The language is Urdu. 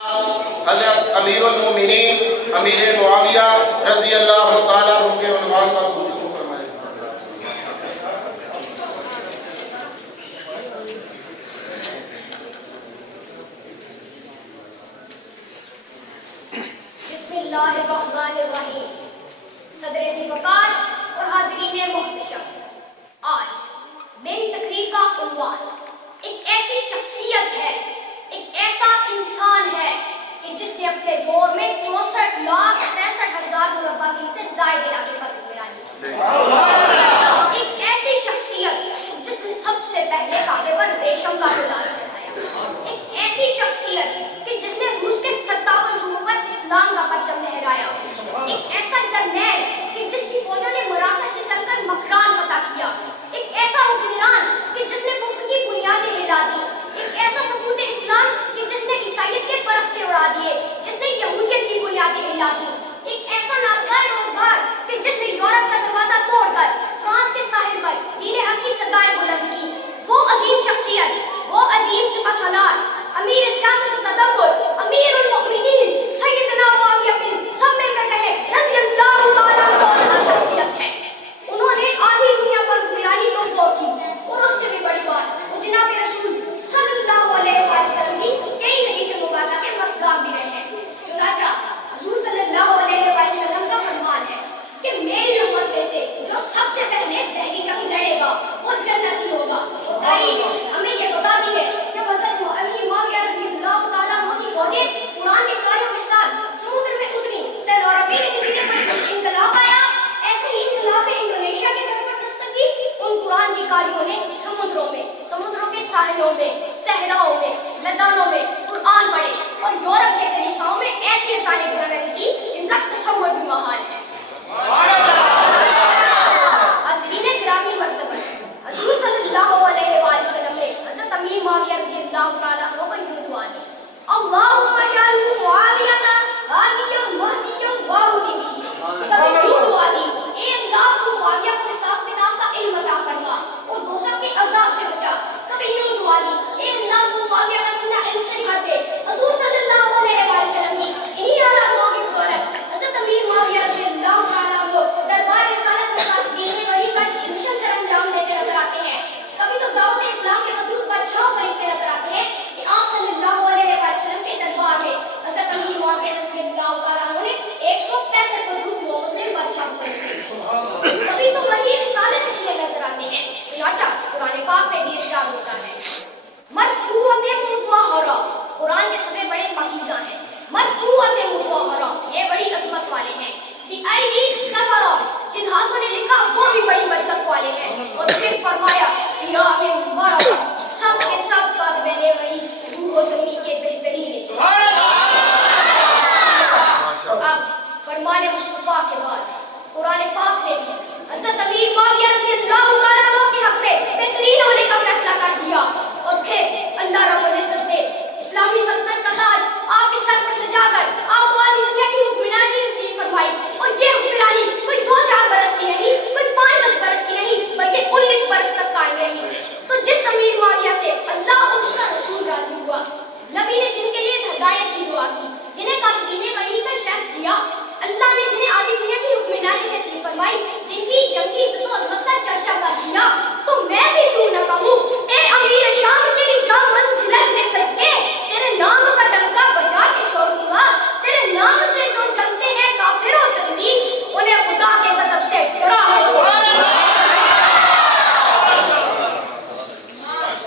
حضرت امیر المومنین امیر معاویہ رضی اللہ تعالیٰ عنہ کے عنوان پر گفتگو فرمائیں۔ بسم اللہ الرحمن الرحیم۔ صدر ذی وقار اور حاضرین محتشم، آج میری تقریر کا عنوان ایک ایسی شخصیت ہے، ایک ایسا انسان ہے کہ جس نے اپنے دور میں 64,65,000 مربع میل سے زائد علاقے پر حکمرانی کی۔ ایک ایسی شخصیت جس نے سب سے پہلے کعبے پر ریشم کا گلال چڑھایا۔ ایک ایسی شخصیت کہ جس نے روس کے 57 صوبوں پر اسلام کا پرچم لہرایا۔ ایک ایسا جرنیل کہ جس کی فوجوں نے مراکش سے چل کر مکران فتح کیا۔ ایک ایسا حکمران کہ جس نے کفر کی بنیادیں ہلا دی۔ ایک ایسا ثبوت اسلام کہ جس نے عیسائیت کے پرچے اڑا دیے، جس نے یہودیت کی بنیادیں ہلا دی۔ ایک ایسا نابغہ روزگار کہ جس نے یورپ کا دروازہ توڑ کر فرانس کے ساحل پر دین حق کی صدائیں بلند کی۔ وہ عظیم شخصیت، وہ عظیم سپہ سالار، امیر سیاست و تدبر، امیر المؤمنین سیدنا معاویہ بن سب مل کر کہے رضی اللہ تعالیٰ عنہ شخصیت ہے۔ انہوں نے آدھی دنیا پر حکمرانی تو وہ کی، اور اس سے بھی بڑی بات وہ جناب رسول صلی اللہ علیہ وسلم کی کئی حدیث مبارکہ کے مصداق بھی رہے ہیں۔ چنانچہ حضور صلی اللہ علیہ وسلم کا فرمان ہے کہ میری امت میں سے جو سب سے پہلے پہلی جنگ لڑے گا وہ جنتی ہوگا۔ اور تاریخ ہمیں یہ بتاتی ہے کہ حضرت علی معاویہ رضی اللہ تعالیٰ عنہ کی فوجیں قرآن کے قاریوں کے ساتھ سمندر میں اتری۔ تیلورابی کے جزیرے پر انقلاب آیا، ایسے ہی انقلاب انڈونیشیا کے در پر دستک دی۔ ان قرآن کے قاریوں نے سمندروں کے ساحلوں میں، صحراؤں میں، میدانوں میں قرآن پڑھے اور یورپ کے کلیساؤں میں ایسی انسانی بلند کی جن کا تصور بھی محال ہے۔ حاضرین گرامی مرتبہ، حضور صلی اللہ علیہ وسلم نے حضرت امیر معاویہ رضی اللہ تعالیٰ عنہ کو یوں دعا دی: اللہم اجعلہ معاویہ ہادیا مہدیا واہدی بہ۔ تب یوں دعا دی: اے اللہ تو معاویہ کو حساب کتاب کا علم عطا فرما اور دوزخ کے عذاب سے بچا۔ کبھی یوں دعا دی: اے اللہ تو معاویہ کا سینہ علم سے بھر دے۔ حضور صلی اللہ علیہ وسلم کی انہی اعلیٰ دعاؤں کی بدولت حضرت امیر معاویہ رضی اللہ تعالیٰ عنہ دربار رسالت میں دین وحی کا مشن سر انجام دیتے نظر آتے ہیں۔ کبھی تو دعوت اسلام کے خطوط پر چھاؤ خریدتے نظر آتے ہیں کہ آپ صلی اللہ علیہ وسلم کے دربار میں حضرت امیر معاویہ رضی اللہ تعالیٰ عنہ نے 165 خطوط مسلم پر چھاؤ خریدے۔ کبھی تو وحی رسالت کیے نظر آتے ہیں۔ چنانچہ قرآن پاک میں بھی ارشاد ہوتا ہے: مرفوعۃ مطہرہ، قرآن کے سب بڑے پاکیزہ ہیں۔ مرفوعۃ مطہرہ، یہ بڑی عظمت والے ہیں۔ بِأَیدی سفرہ، جن ہاتھوں نے لکھا وہ بھی بڑی برکت والے ہیں۔ اور پھر فرمایا کرام بررہ، سب کے سب کاتب وحی روح و زمین کے بہترین انسان۔ اب فرمان مصطفیٰ کے بعد قرآن پاک نے بھی حضرت امیر معاویہ رضی اللہ تعالیٰ عنہ کے حق میں بہترین ہونے کا فیصلہ کر دیا۔ اور پھر اللہ رب العزت نے اسلامی سلطنت کا تاج آپ کے سر پر سجا کر آپ کو آدھی دنیا کی حکمرانی نصیب فرمائی۔ اور یہ حکمرانی کوئی 2-4 برس کی نہیں، کوئی 5-10 برس کی نہیں، بلکہ 19 برس تک قائم رہی۔ تو جس امیر معاویہ سے اللہ اور اس کا رسول راضی ہوا، نبی نے جن کے لیے ہدایت کی دعا کی، جنہیں کاتبین وحی کا شرف دیا، اللہ نے جنہیں آدھی دنیا کی حکمرانی نصیب فرمائی، جن کی جنگی عزت و عظمت کا چرچا کر دیا، تو میں بھی کیوں نہ کہوں